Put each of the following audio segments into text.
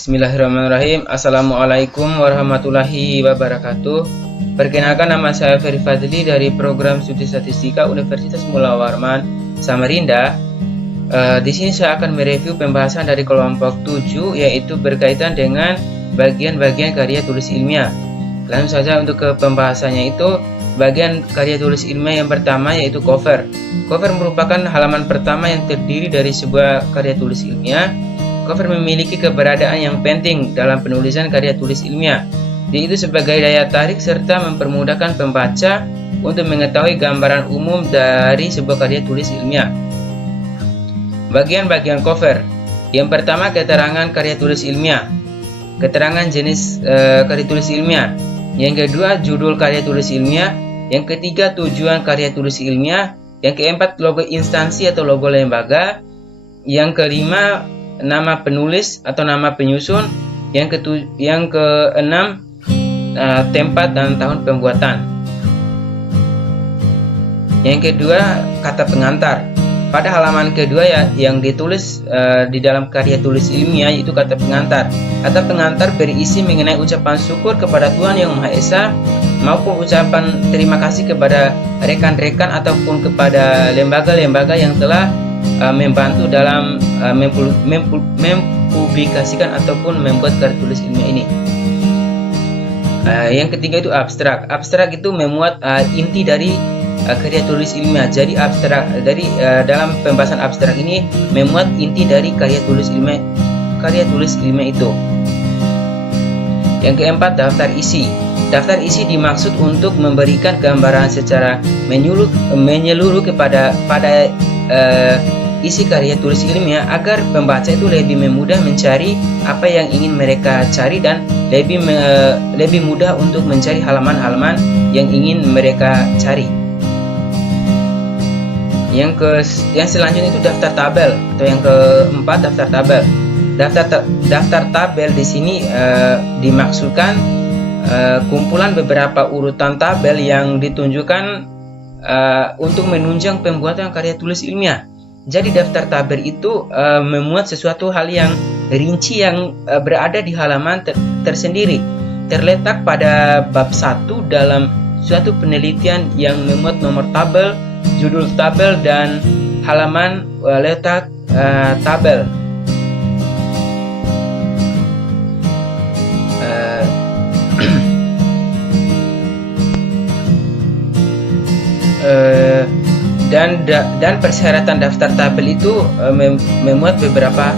Bismillahirrahmanirrahim. Assalamualaikum warahmatullahi wabarakatuh. Perkenalkan, nama saya Ferry Fadli dari Program Studi Statistika Universitas Mula Warman, Samarinda. Di sini saya akan mereview pembahasan dari kelompok 7, yaitu berkaitan dengan bagian-bagian karya tulis ilmiah. Langsung saja untuk ke pembahasannya itu, bagian karya tulis ilmiah yang pertama yaitu cover. Cover merupakan halaman pertama yang terdiri dari sebuah karya tulis ilmiah. Cover memiliki keberadaan yang penting dalam penulisan karya tulis ilmiah, yaitu sebagai daya tarik serta mempermudahkan pembaca untuk mengetahui gambaran umum dari sebuah karya tulis ilmiah. Bagian-bagian cover. Yang pertama, keterangan karya tulis ilmiah. Keterangan jenis karya tulis ilmiah. Yang kedua, judul karya tulis ilmiah. Yang ketiga, tujuan karya tulis ilmiah. Yang keempat, logo instansi atau logo lembaga. Yang kelima, nama penulis atau nama penyusun. Yang keenam, tempat dan tahun pembuatan. Yang kedua, kata pengantar. Pada halaman kedua yang ditulis di dalam karya tulis ilmiah itu kata pengantar. Kata pengantar berisi mengenai ucapan syukur kepada Tuhan Yang Maha Esa maupun ucapan terima kasih kepada rekan-rekan ataupun kepada lembaga-lembaga yang telah membantu dalam mempublikasikan ataupun membuat karya tulis ilmiah ini. Yang ketiga itu abstrak. Abstrak itu memuat inti dari karya tulis ilmiah. Jadi abstrak dalam pembahasan abstrak ini memuat inti dari karya tulis ilmiah itu. Yang keempat, daftar isi. Daftar isi dimaksud untuk memberikan gambaran secara menyeluruh pada isi karya tulis ilmiah agar pembaca itu lebih mudah mencari apa yang ingin mereka cari dan lebih mudah untuk mencari halaman-halaman yang ingin mereka cari. Yang selanjutnya itu daftar tabel, atau yang keempat, daftar tabel. Daftar tabel di sini dimaksudkan kumpulan beberapa urutan tabel yang ditunjukkan untuk menunjang pembuatan karya tulis ilmiah. Jadi daftar tabel itu memuat sesuatu hal yang rinci yang berada di halaman tersendiri, terletak pada bab 1 dalam suatu penelitian yang memuat nomor tabel, judul tabel, dan halaman letak tabel. Dan persyaratan daftar tabel itu memuat beberapa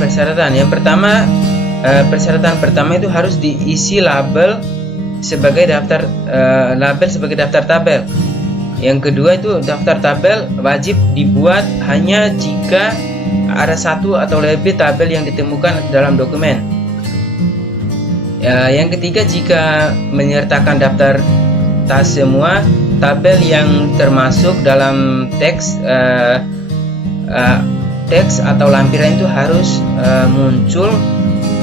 persyaratan. Yang pertama, persyaratan pertama itu harus diisi label sebagai daftar tabel. Yang kedua itu daftar tabel wajib dibuat hanya jika ada satu atau lebih tabel yang ditemukan dalam dokumen. Yang ketiga, jika menyertakan daftar tas semua tabel yang termasuk dalam teks atau lampiran itu harus muncul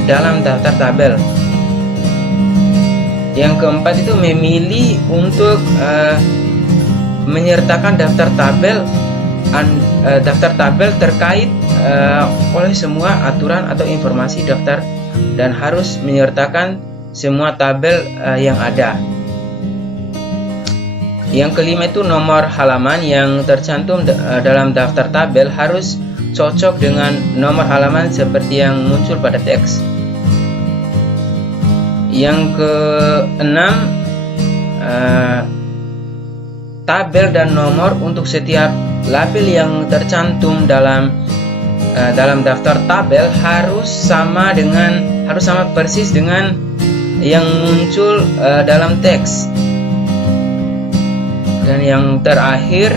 dalam daftar tabel. Yang keempat itu memilih untuk menyertakan daftar tabel terkait oleh semua aturan atau informasi daftar dan harus menyertakan semua tabel yang ada. Yang kelima itu nomor halaman yang tercantum dalam daftar tabel harus cocok dengan nomor halaman seperti yang muncul pada teks. Yang keenam, tabel dan nomor untuk setiap label yang tercantum dalam daftar tabel harus sama persis dengan yang muncul dalam teks. Dan yang terakhir,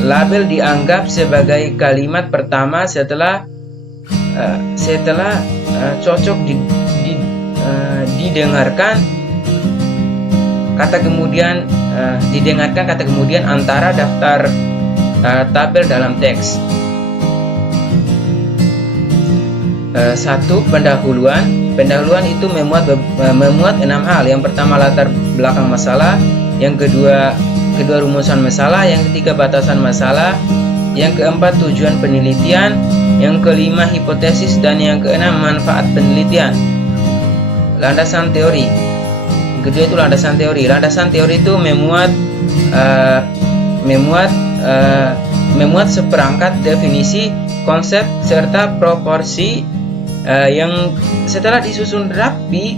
label dianggap sebagai kalimat pertama setelah cocok didengarkan kata kemudian antara daftar tabel dalam teks. Satu, pendahuluan. Pendahuluan itu memuat 6 hal. Yang pertama, latar belakang masalah. Yang kedua, rumusan masalah. Yang ketiga, batasan masalah. Yang keempat, tujuan penelitian. yang kelima hipotesis, dan yang keenam manfaat penelitian. Landasan teori. Yang kedua itu landasan teori. Landasan teori itu memuat seperangkat definisi, konsep, serta proporsi yang setelah disusun rapi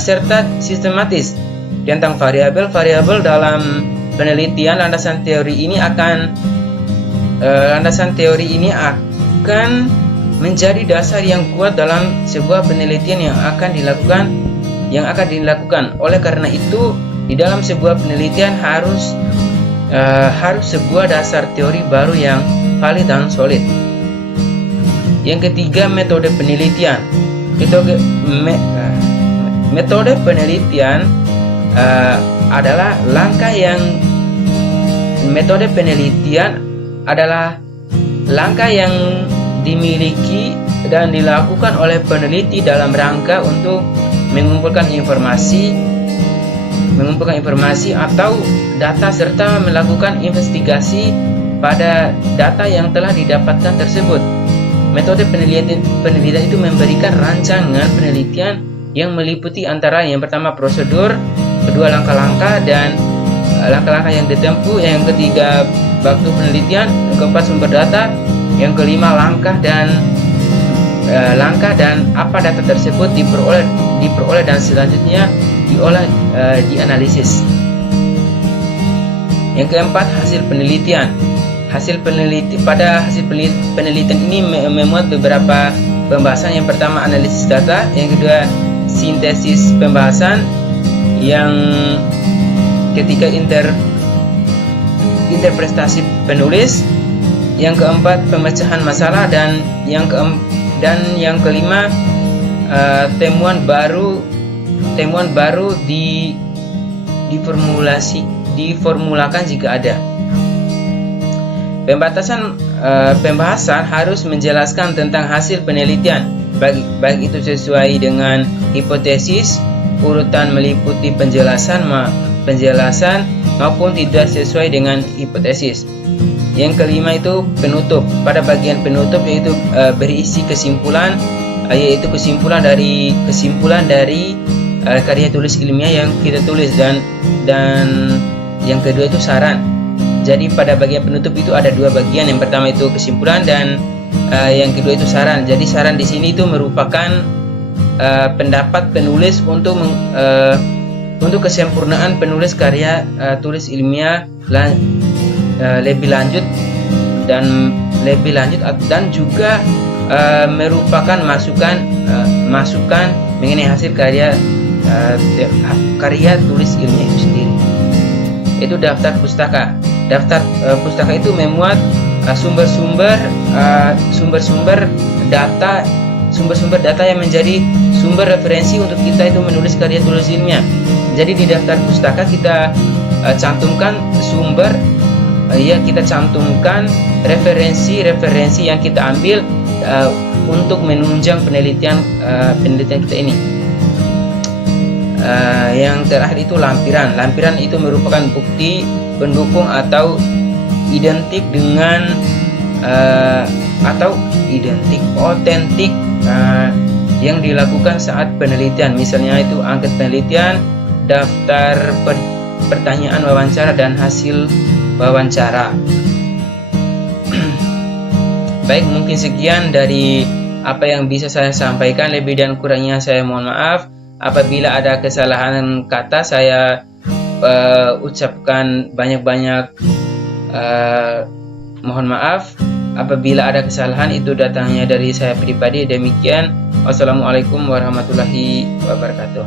serta sistematis tentang variabel-variabel dalam penelitian. Landasan teori ini akan menjadi dasar yang kuat dalam sebuah penelitian yang akan dilakukan. Oleh karena itu, di dalam sebuah penelitian harus sebuah dasar teori baru yang valid dan solid. Yang ketiga, metode penelitian. Metode penelitian adalah langkah yang dimiliki dan dilakukan oleh peneliti dalam rangka untuk mengumpulkan informasi atau data serta melakukan investigasi pada data yang telah didapatkan tersebut. Metode penelitian itu memberikan rancangan penelitian yang meliputi antara yang pertama prosedur, kedua langkah-langkah dan langkah-langkah yang ditempuh, yang ketiga waktu penelitian, yang keempat sumber data, yang kelima langkah dan apa data tersebut diperoleh dan selanjutnya dianalisis. Yang keempat, hasil penelitian. Pada hasil penelitian ini memuat beberapa pembahasan. Yang pertama analisis data, yang kedua sintesis pembahasan, yang ketiga interpretasi penulis, yang keempat pemecahan masalah, dan yang kelima temuan baru diformulakan jika ada. Pembahasan harus menjelaskan tentang hasil penelitian, baik itu sesuai dengan hipotesis, urutan meliputi penjelasan maupun tidak sesuai dengan hipotesis. Yang kelima itu penutup. Pada bagian penutup yaitu berisi kesimpulan, yaitu kesimpulan dari karya tulis ilmiah yang kita tulis, dan yang kedua itu saran. Jadi pada bagian penutup itu ada dua bagian. Yang pertama itu kesimpulan dan yang kedua itu saran. Jadi saran di sini itu merupakan pendapat penulis untuk kesempurnaan penulis karya tulis ilmiah lebih lanjut dan juga merupakan masukan mengenai hasil karya tulis ilmiah itu sendiri. Itu daftar pustaka. Daftar pustaka itu memuat sumber-sumber data yang menjadi sumber referensi untuk kita itu menulis karya tulis ilmiah. Jadi di daftar pustaka kita cantumkan sumber, kita cantumkan referensi yang kita ambil untuk menunjang penelitian kita ini. Yang terakhir itu lampiran. Lampiran itu merupakan bukti pendukung atau identik dengan atau identik otentik yang dilakukan saat penelitian. Misalnya itu angket penelitian, daftar pertanyaan wawancara, dan hasil wawancara. Baik, mungkin sekian dari apa yang bisa saya sampaikan. Lebih dan kurangnya saya mohon maaf. Apabila ada kesalahan kata, saya ucapkan banyak-banyak mohon maaf. Apabila ada kesalahan itu datangnya dari saya pribadi. Demikian, wassalamualaikum warahmatullahi wabarakatuh.